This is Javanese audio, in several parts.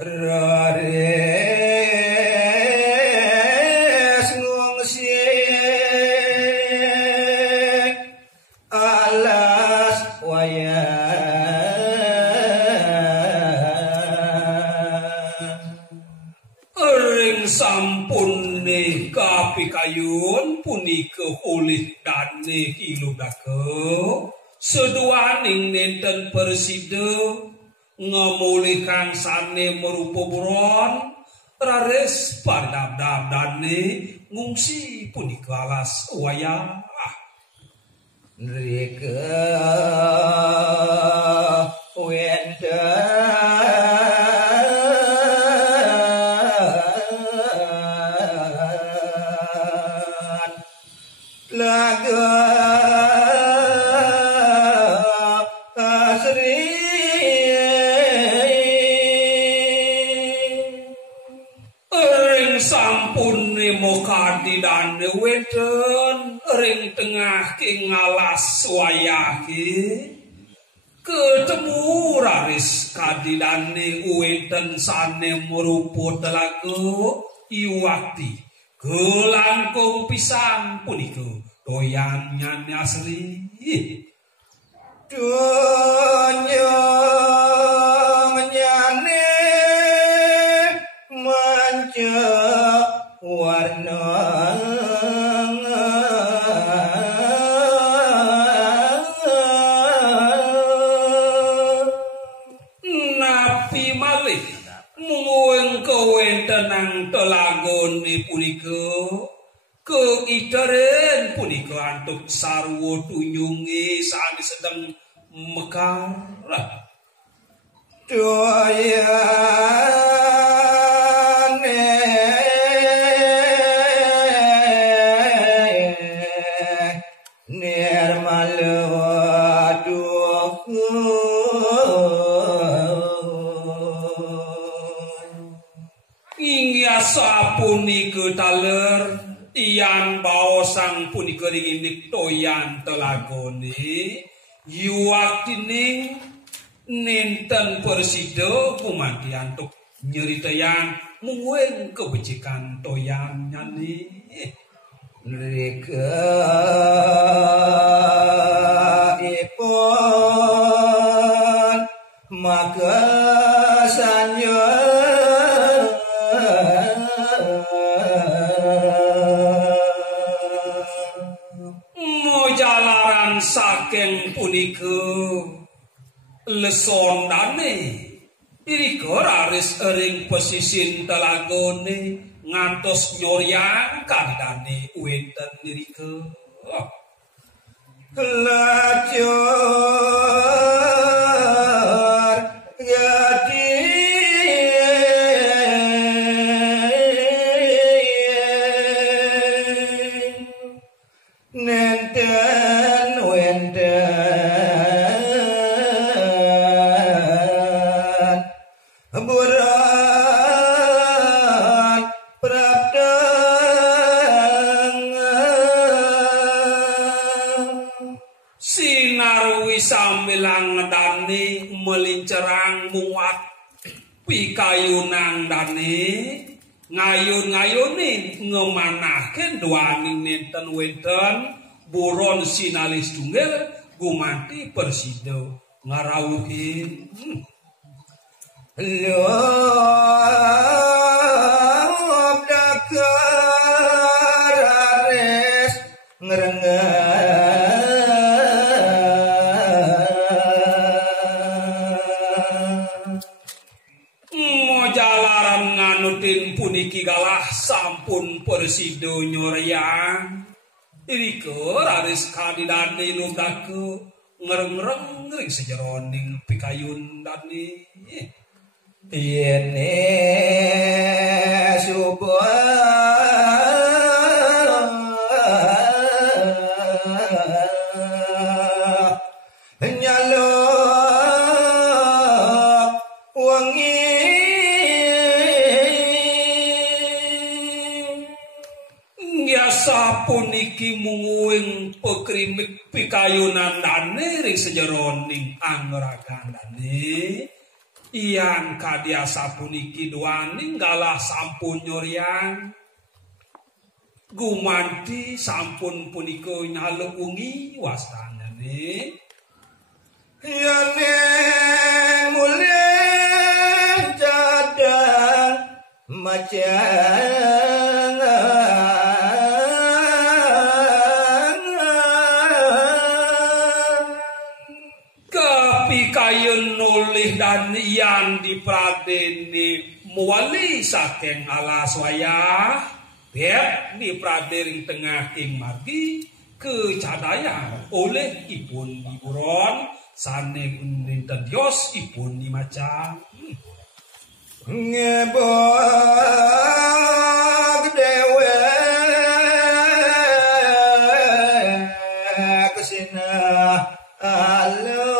rares ngungsi alas ring sampune kapikayun punika oleh dane hiludake seduaning nenten persida ngemulih kang sane merupa buron rares padam-dam dane ngungsi punika alas wayah rika dan wenten ring tengah king alas wayake ketemu raris kadidane wenten sane merupa telaga iwakti kelangkung pisang punika toyan nyane asri donya nyane manja warna napi malih mung kewentenang telagone punika keidaren punika antuk sarwa tunyunge sami sedeng mekar doya sapunika taler iyan baosang punika ringinik toyan telagone yuwaktining nenten persida kumanti antuk nyeritayan mungwen kebecikan toyan nyane rika ipun maka sanyo saking punika lesondane irika raris ring pesisin telagone ngantos nyoryang kandhane wenten nirika kelajur gadi nenten buran prabdang sinar wisamilang dane melincerang muat pikayunang dane ngayun-ngayune ngemanaken duaning nenten wenten buron sinalis tunggal gumanti persida ngarawuhin lobdakarares ngrengan mojalaran nganutin puniki galah sampun persida nyoryang irika raris kadidane lobdake ngereng-ngereng ring sejeroning pikayun dane yene subah nyalo wangi biasa puniki munguing pekrimik pikayunan dane ring sejeroning angragan dane Ian kadiasa puniki duaning galah sampun nyorian. Gumanti sampun punika nyalungi wastanane. Yane mulya cadang macan kapikayun nulih dan ian dipradeni muwali saking alas wayah bet dipradering tengah ing margi kecadayan oleh ipun hiburon sane ninten dios ipun dimaca ngebog dewe kesina alo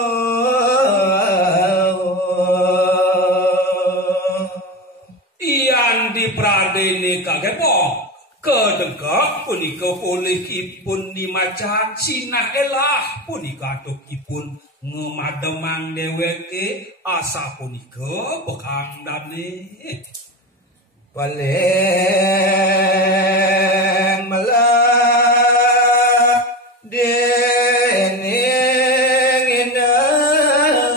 ian dipradeni kagepok kedegak punika polih ipun dimacan sinah elah punika atukipun ngemademang dheweke asa punika bekang dane paling melah dening indah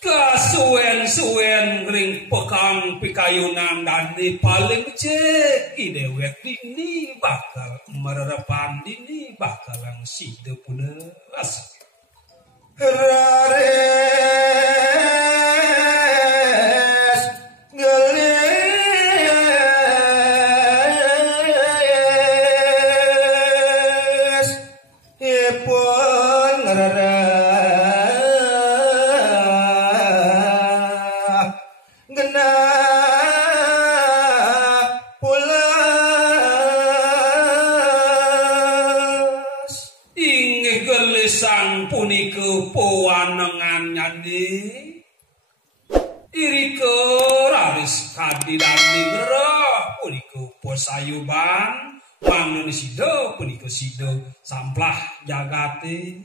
kasuwen-suwen ring pekang pikayunan dane paling cek idewek dini bakal mererepan dini bakalang sida pulas rares gelis ipun ngerereh genah pulas inggih gelisang punika pawanengan nyandi irika raris kadidani ngerah punika posayuban mangun sida punika sida samplah jagate